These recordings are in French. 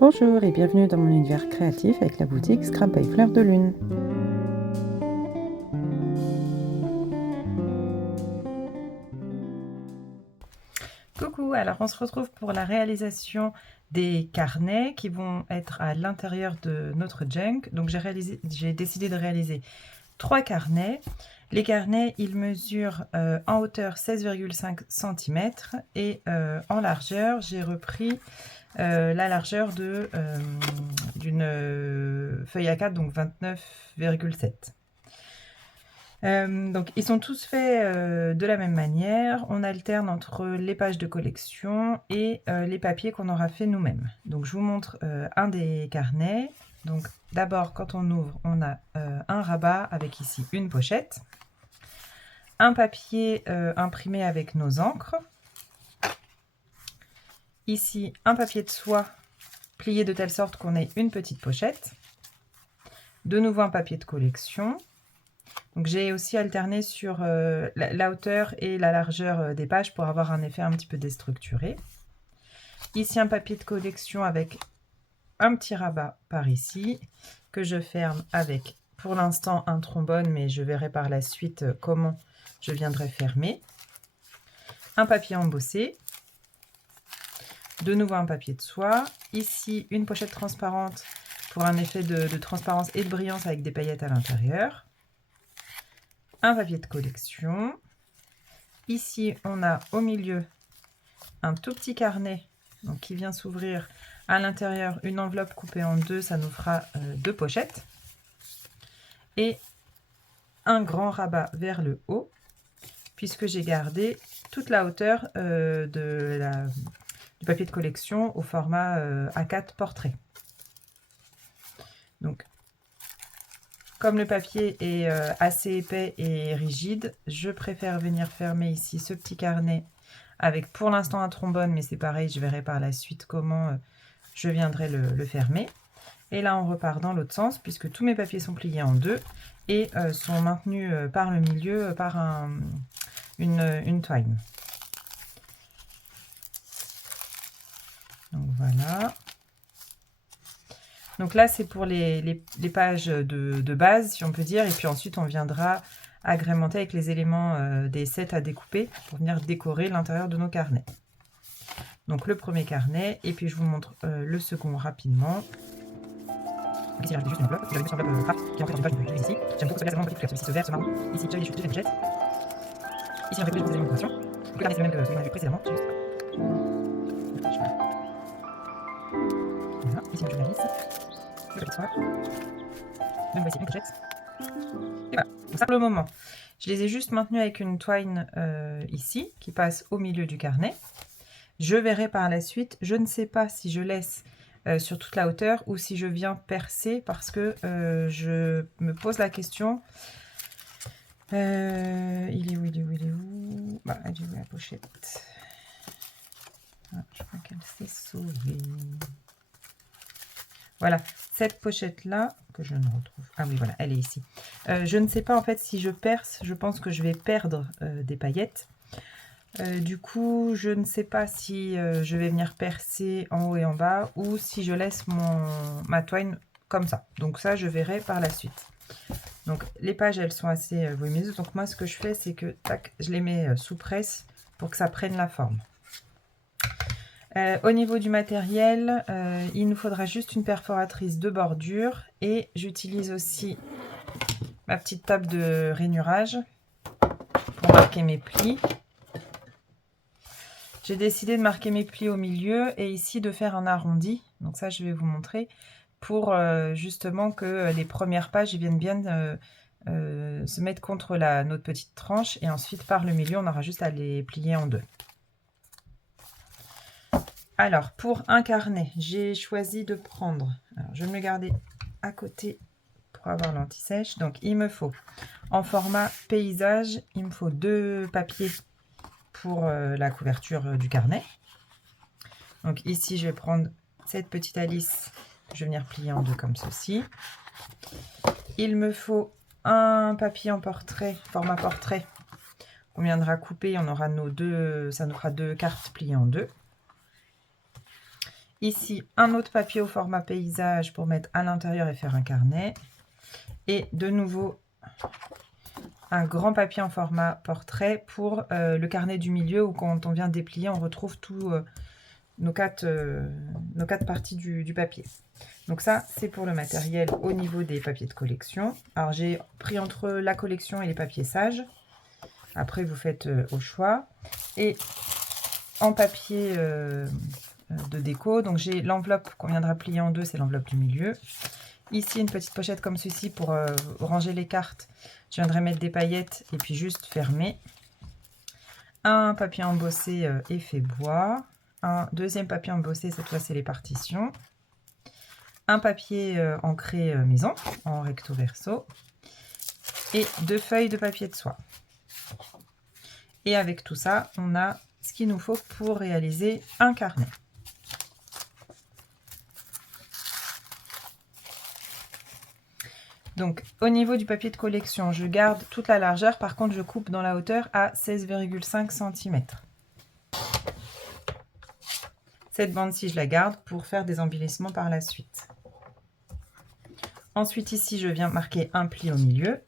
Bonjour et bienvenue dans mon univers créatif avec la boutique Scrap by Fleur de Lune. Coucou, alors on se retrouve pour la réalisation des carnets qui vont être à l'intérieur de notre junk. Donc j'ai décidé de réaliser 3 carnets. Les carnets, ils mesurent en hauteur 16,5 cm et en largeur, j'ai repris la largeur d'une feuille A4, donc 29,7. Donc ils sont tous faits de la même manière. On alterne entre les pages de collection et les papiers qu'on aura fait nous-mêmes. Donc je vous montre un des carnets. Donc d'abord, quand on ouvre, on a un rabat avec ici une pochette, un papier imprimé avec nos encres, ici un papier de soie plié de telle sorte qu'on ait une petite pochette, de nouveau un papier de collection. Donc j'ai aussi alterné sur la hauteur et la largeur des pages pour avoir un effet un petit peu déstructuré. Ici un papier de collection avec un petit rabat par ici que je ferme avec pour l'instant un trombone, mais je verrai par la suite comment je viendrai fermer. Un papier embossé, de nouveau un papier de soie, ici une pochette transparente pour un effet de transparence et de brillance avec des paillettes à l'intérieur. Un papier de collection. Ici, on a au milieu un tout petit carnet donc, qui vient s'ouvrir. À l'intérieur, une enveloppe coupée en deux, ça nous fera deux pochettes. Et un grand rabat vers le haut, puisque j'ai gardé toute la hauteur du papier de collection au format A4 portrait. Donc, comme le papier est assez épais et rigide, je préfère venir fermer ici ce petit carnet avec pour l'instant un trombone, mais c'est pareil, je verrai par la suite comment je viendrai le fermer. Et là, on repart dans l'autre sens, puisque tous mes papiers sont pliés en deux et sont maintenus par le milieu par une twine. Donc voilà. Donc là, c'est pour les pages de base, si on peut dire, et puis ensuite, on viendra agrémenter avec les éléments des sets à découper pour venir décorer l'intérieur de nos carnets. Donc le premier carnet, et puis je vous montre le second rapidement. Donc ici, j'ai rajouté juste une enveloppe. J'avais mis sur l'enveloppe craft qui est rentrée dans une page que j'ai ici. J'aime beaucoup ce papier, parce que celui-ci se vert, ce marron. Ici, j'avais des pochettes. Ici, en fait, j'ai des éléments de décoration. Donc le carnet, c'est le même que celui qu'on a vu précédemment. Voilà, ici, le journaliste. Le papier de soie. Donc voici une pochette. Et voilà. Donc ça, pour le moment, je les ai juste maintenus avec une twine ici, qui passe au milieu du carnet. Je verrai par la suite. Je ne sais pas si je laisse sur toute la hauteur ou si je viens percer, parce que je me pose la question. Il est où bah, elle est où la pochette? Ah, je crois qu'elle s'est sauvée. Voilà, cette pochette-là, que je ne retrouve... Ah oui, voilà, elle est ici. Je ne sais pas en fait si je perce, je pense que je vais perdre des paillettes. Du coup, je ne sais pas si je vais venir percer en haut et en bas ou si je laisse ma twine comme ça. Donc ça, je verrai par la suite. Donc les pages, elles sont assez volumineuses. Donc moi, ce que je fais, c'est que tac, je les mets sous presse pour que ça prenne la forme. Au niveau du matériel, il nous faudra juste une perforatrice de bordure et j'utilise aussi ma petite table de rainurage pour marquer mes plis. J'ai décidé de marquer mes plis au milieu et ici de faire un arrondi. Donc ça, je vais vous montrer pour justement que les premières pages viennent bien se mettre contre notre petite tranche et ensuite par le milieu, on aura juste à les plier en deux. Alors, pour un carnet, j'ai choisi de prendre, alors je vais me le garder à côté pour avoir l'anti-sèche. Donc, il me faut, en format paysage, il me faut 2 papiers pour la couverture du carnet. Donc ici, je vais prendre cette petite Alice, je vais venir plier en deux comme ceci. Il me faut un papier en portrait, format portrait. On viendra couper, on aura nos deux, ça nous fera 2 cartes pliées en deux. Ici, un autre papier au format paysage pour mettre à l'intérieur et faire un carnet. Et de nouveau, un grand papier en format portrait pour le carnet du milieu où quand on vient déplier, on retrouve tous nos quatre parties du papier. Donc ça, c'est pour le matériel au niveau des papiers de collection. Alors j'ai pris entre la collection et les papiers sages. Après, vous faites au choix. Et en papier de déco, donc j'ai l'enveloppe qu'on viendra plier en deux, c'est l'enveloppe du milieu. Ici, une petite pochette comme ceci pour ranger les cartes. Je viendrai mettre des paillettes et puis juste fermer. Un papier embossé effet bois. Un deuxième papier embossé, cette fois c'est les partitions. Un papier ancré maison en recto verso. Et 2 feuilles de papier de soie. Et avec tout ça, on a ce qu'il nous faut pour réaliser un carnet. Donc, au niveau du papier de collection, je garde toute la largeur. Par contre, je coupe dans la hauteur à 16,5 cm. Cette bande-ci, je la garde pour faire des embellissements par la suite. Ensuite, ici, je viens marquer un pli au milieu.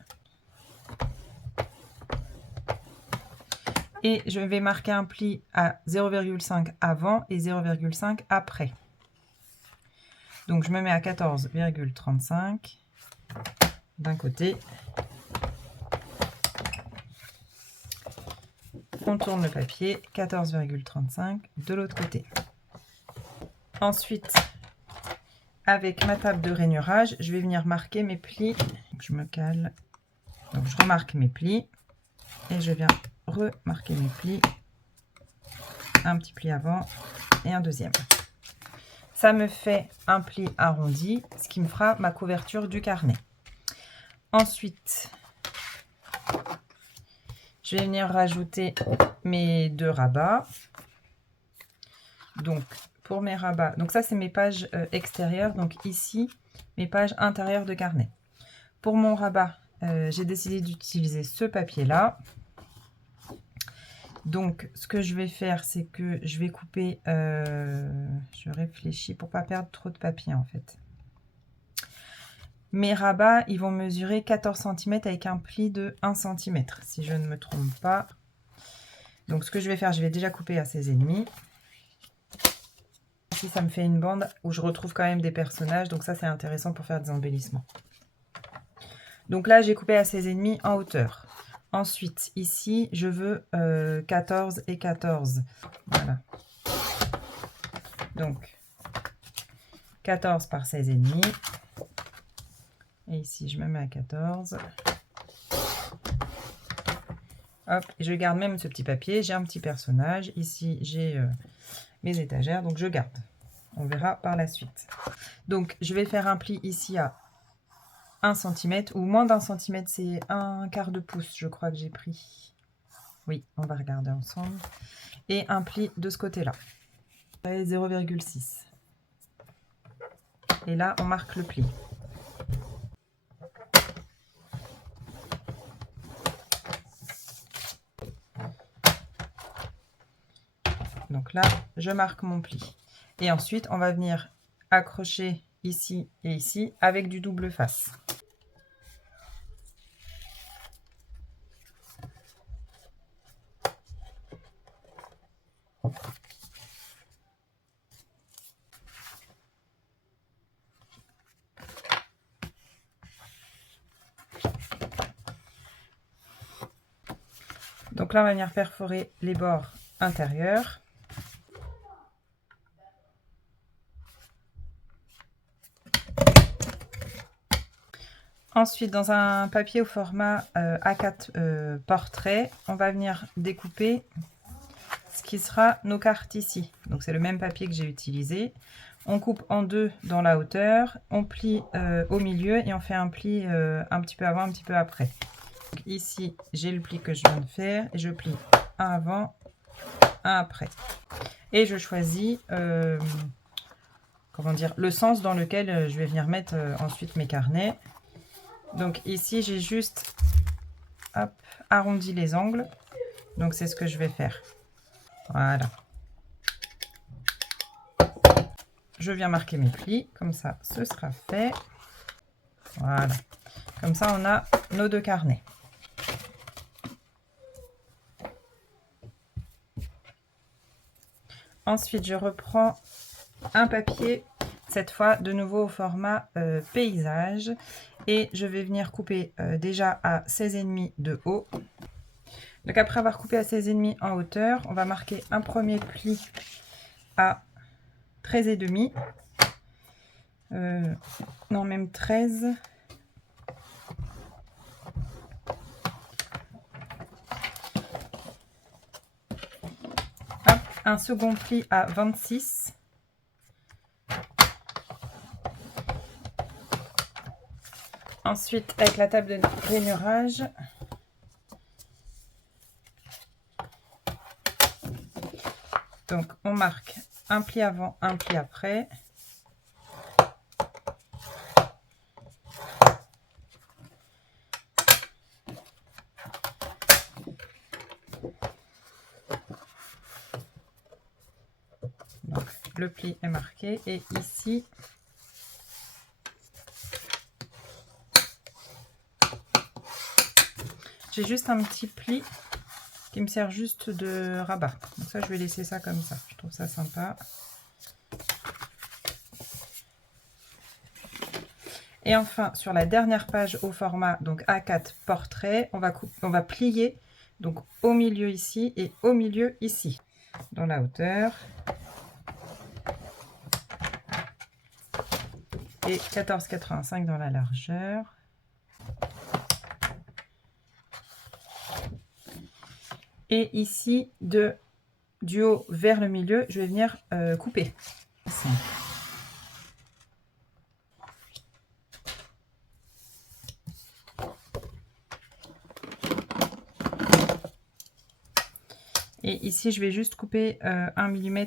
Et je vais marquer un pli à 0,5 avant et 0,5 après. Donc, je me mets à 14,35 d'un côté. On tourne le papier, 14,35 de l'autre côté. Ensuite, avec ma table de rainurage, je vais venir marquer mes plis. Je me cale. Donc, je remarque mes plis et je viens remarquer mes plis. Un petit pli avant et un deuxième. Ça me fait un pli arrondi, ce qui me fera ma couverture du carnet. Ensuite, je vais venir rajouter mes 2 rabats. Donc, pour mes rabats, donc ça c'est mes pages extérieures. Donc ici, mes pages intérieures de carnet. Pour mon rabat, j'ai décidé d'utiliser ce papier-là. Donc, ce que je vais faire, c'est que je vais couper, je réfléchis pour pas perdre trop de papier en fait. Mes rabats, ils vont mesurer 14 cm avec un pli de 1 cm, si je ne me trompe pas. Donc, ce que je vais faire, je vais déjà couper à 16,5. Ici, ça me fait une bande où je retrouve quand même des personnages, donc ça, c'est intéressant pour faire des embellissements. Donc là, j'ai coupé à 16,5 en hauteur. Ensuite, ici, je veux 14 et 14. Voilà. Donc, 14 par 16,5. Et ici, je me mets à 14. Hop, et je garde même ce petit papier. J'ai un petit personnage. Ici, j'ai mes étagères. Donc, je garde. On verra par la suite. Donc, je vais faire un pli ici à 1 cm ou moins d'1 cm. C'est 1/4 de pouce, je crois que j'ai pris. Oui, on va regarder ensemble. Et un pli de ce côté-là. 0,6. Et là, on marque le pli. Donc là, je marque mon pli. Et ensuite, on va venir accrocher ici et ici avec du double face. Donc là, on va venir perforer les bords intérieurs. Ensuite, dans un papier au format A4 portrait, on va venir découper ce qui sera nos cartes ici. Donc, c'est le même papier que j'ai utilisé. On coupe en deux dans la hauteur, on plie au milieu et on fait un pli un petit peu avant, un petit peu après. Donc, ici, j'ai le pli que je viens de faire et je plie un avant, un après. Et je choisis comment dire, le sens dans lequel je vais venir mettre ensuite mes carnets. Donc ici, j'ai juste hop, arrondi les angles. Donc c'est ce que je vais faire. Voilà. je viens marquer mes plis, comme ça ce sera fait. Voilà, comme ça on a nos 2 carnets. Ensuite je reprends un papier, cette fois de nouveau au format paysage, et je vais venir couper déjà à 16,5 de haut. Donc après avoir coupé à 16,5 en hauteur, on va marquer un premier pli à 13,5. Non, même 13. Hop, un second pli à 26. Ensuite, avec la table de rainurage, donc on marque un pli avant, un pli après. Donc, le pli est marqué et ici, j'ai juste un petit pli qui me sert juste de rabat. Donc ça, je vais laisser ça comme ça. Je trouve ça sympa. Et enfin, sur la dernière page au format donc A4 portrait, on va plier donc au milieu ici et au milieu ici, dans la hauteur. Et 14,85 dans la largeur. Et ici, du haut vers le milieu, je vais venir couper. Et ici, je vais juste couper 1 mm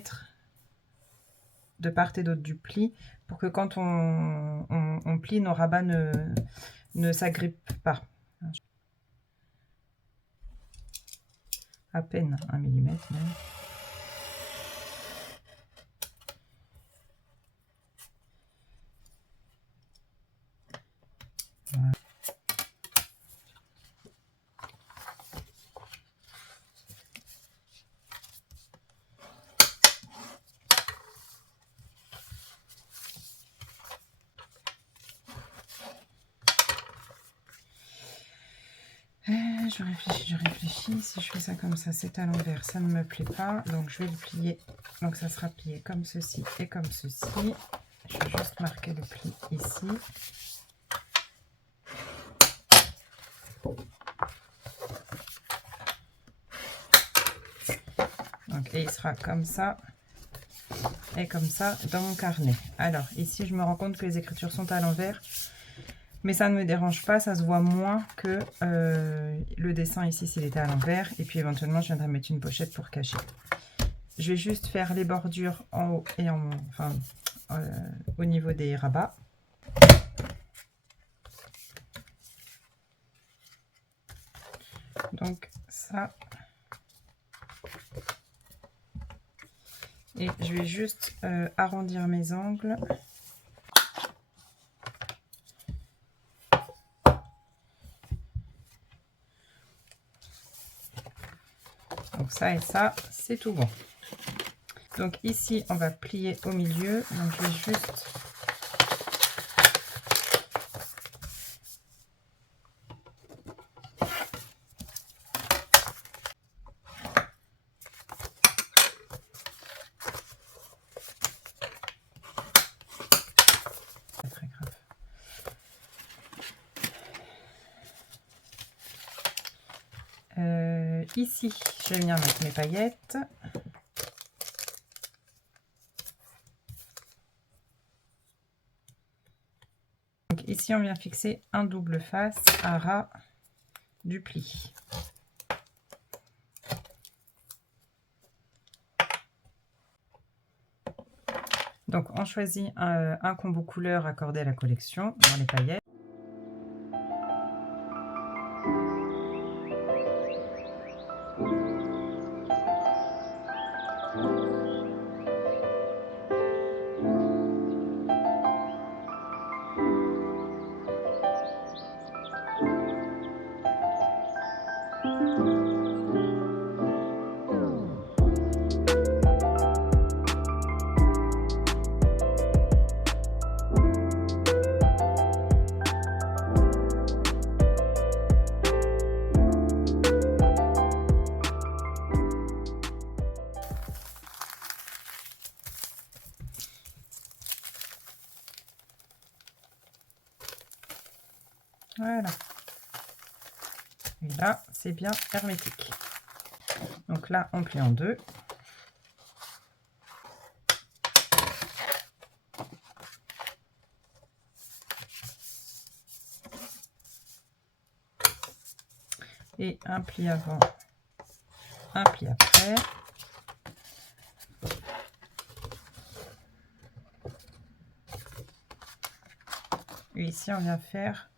de part et d'autre du pli pour que quand on plie, nos rabats ne s'agrippent pas. À peine 1 mm même. Voilà. Je réfléchis. Si je fais ça comme ça, c'est à l'envers, ça ne me plaît pas. Donc je vais le plier. Donc ça sera plié comme ceci et comme ceci. Je vais juste marquer le pli ici. Donc, et il sera comme ça et comme ça dans mon carnet. Alors ici, je me rends compte que les écritures sont à l'envers. Mais ça ne me dérange pas, ça se voit moins que le dessin ici s'il était à l'envers. Et puis éventuellement, je viendrai mettre une pochette pour cacher. Je vais juste faire les bordures en haut et au niveau des rabats. Donc ça. Et je vais juste arrondir mes angles. Donc ça et ça, c'est tout bon. Donc ici, on va plier au milieu. Donc je vais juste pas très grave. Ici, je vais venir mettre mes paillettes. Donc ici, on vient fixer un double face à ras du pli. Donc on choisit un combo couleur accordé à la collection dans les paillettes. Voilà. Et là, c'est bien hermétique. Donc là, on plie en deux. Et un pli avant, un pli après. Et ici, on vient faire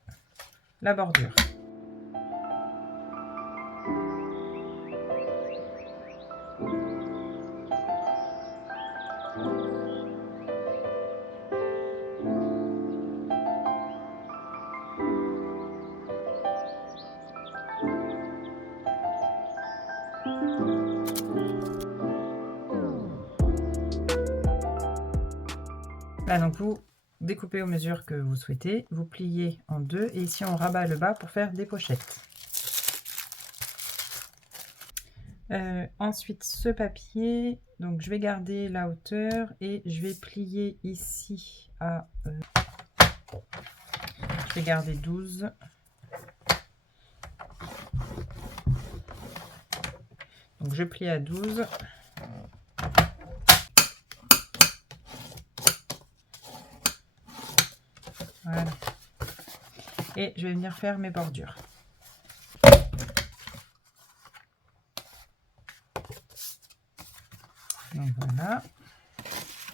la bordure. Là, donc vous découpez aux mesures que vous souhaitez, vous pliez en deux et ici on rabat le bas pour faire des pochettes. Ensuite, ce papier, donc je vais garder la hauteur et je vais plier ici à... je vais garder 12. Donc je plie à 12. Voilà. Et je vais venir faire mes bordures. Donc voilà.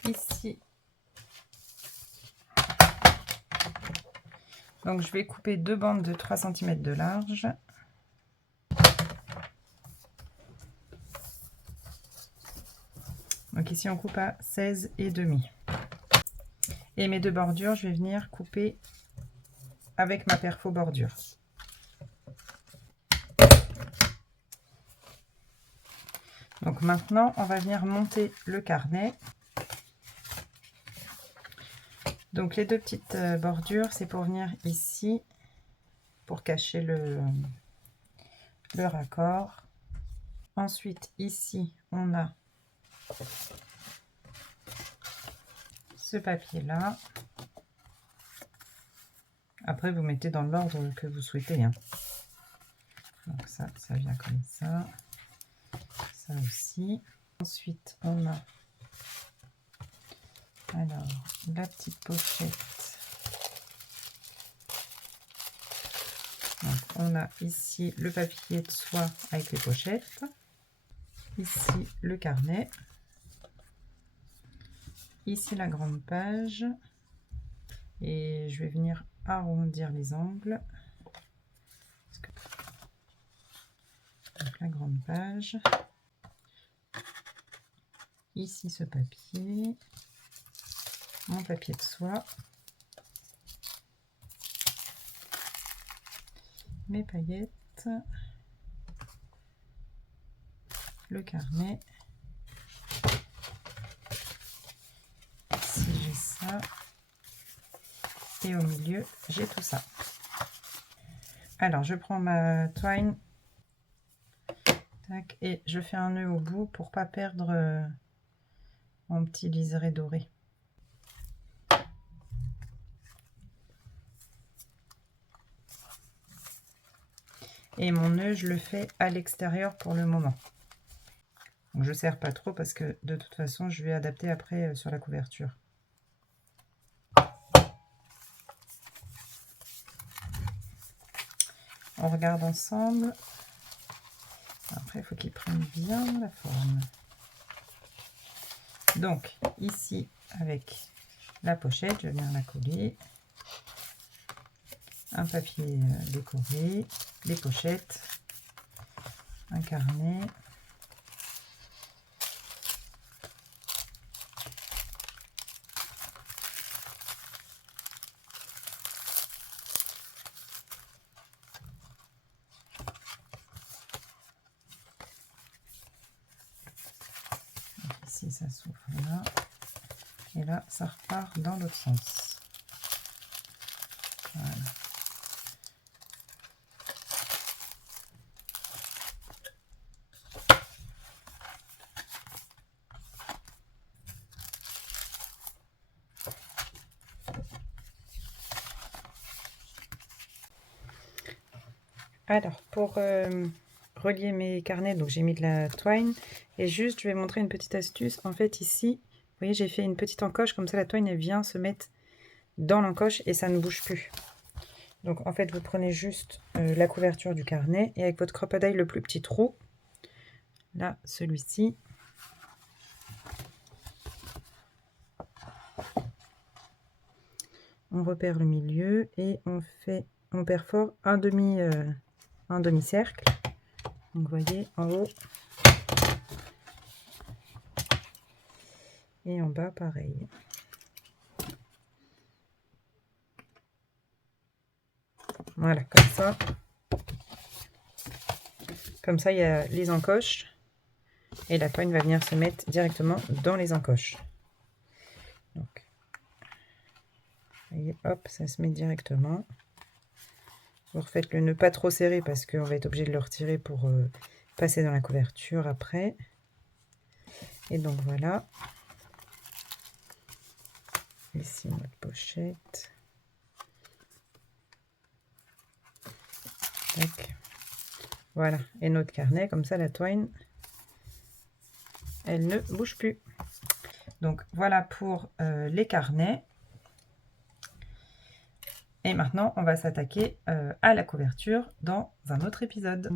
Ici. Donc je vais couper deux bandes de 3 cm de large. Donc ici on coupe à 16,5. Et mes deux bordures, je vais venir couper avec ma perfo bordure. Donc maintenant, on va venir monter le carnet. Donc les deux petites bordures, c'est pour venir ici, pour cacher le raccord. Ensuite, ici, on a ce papier-là. Après, vous mettez dans l'ordre que vous souhaitez, hein. Donc ça vient comme ça. Ça aussi. Ensuite, on a alors la petite pochette. Donc, on a ici le papier de soie avec les pochettes. Ici, le carnet. Ici, la grande page. Et je vais venir arrondir les angles. Donc, la grande page. Ici, ce papier. Mon papier de soie. Mes paillettes. Le carnet. Ici, j'ai ça. Et au milieu, j'ai tout ça. Alors, je prends ma twine. Tac, et je fais un nœud au bout pour pas perdre mon petit liseré doré. Et mon nœud, je le fais à l'extérieur pour le moment. Donc, je ne serre pas trop parce que de toute façon, je vais adapter après sur la couverture. On regarde ensemble. Après, il faut qu'il prenne bien la forme. Donc, ici, avec la pochette, je viens la coller. Un papier décoré, les pochettes, un carnet. Ici, ça s'ouvre là. Et là, ça repart dans l'autre sens. Voilà. Alors, pour relier mes carnets, donc j'ai mis de la twine. Et juste, je vais montrer une petite astuce. En fait, ici, vous voyez, j'ai fait une petite encoche. Comme ça, la twine, elle vient se mettre dans l'encoche et ça ne bouge plus. Donc, en fait, vous prenez juste la couverture du carnet. Et avec votre crocodile, le plus petit trou, là, celui-ci. On repère le milieu et on perfore un demi-cercle. Donc, vous voyez, en haut et en bas, pareil. Voilà, comme ça. Comme ça, il y a les encoches. Et la twine va venir se mettre directement dans les encoches. Donc, vous voyez, hop, ça se met directement. Vous refaites le nœud pas trop serré parce qu'on va être obligé de le retirer pour passer dans la couverture après. Et donc voilà. Ici notre pochette. Tac. Voilà. Et notre carnet, comme ça la twine, elle ne bouge plus. Donc voilà pour les carnets. Et maintenant, on va s'attaquer à la couverture dans un autre épisode.